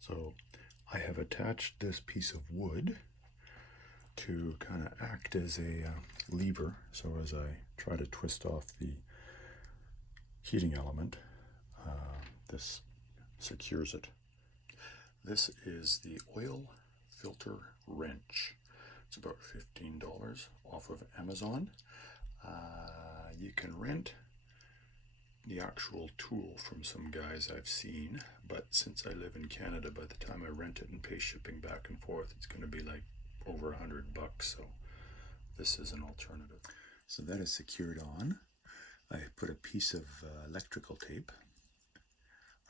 So I have attached this piece of wood to kind of act as a lever, so as I try to twist off the heating element, this secures it. This is the oil filter wrench. It's about $15 off of Amazon. You can rent the actual tool from some guys I've seen, but since I live in Canada, by the time I rent it and pay shipping back and forth, it's going to be like over $100, so this is an alternative. So that is secured on. I put a piece of electrical tape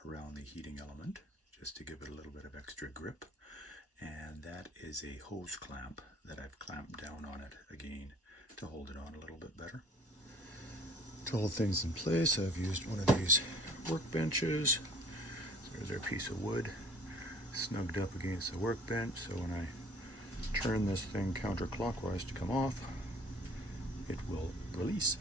around the heating element just to give it a little bit of extra grip, and that is a hose clamp that I've clamped down on it again to hold it on a little bit better. To hold things in place, I've used one of these workbenches. So there's our piece of wood snugged up against the workbench, so when I turn this thing counterclockwise to come off, it will release.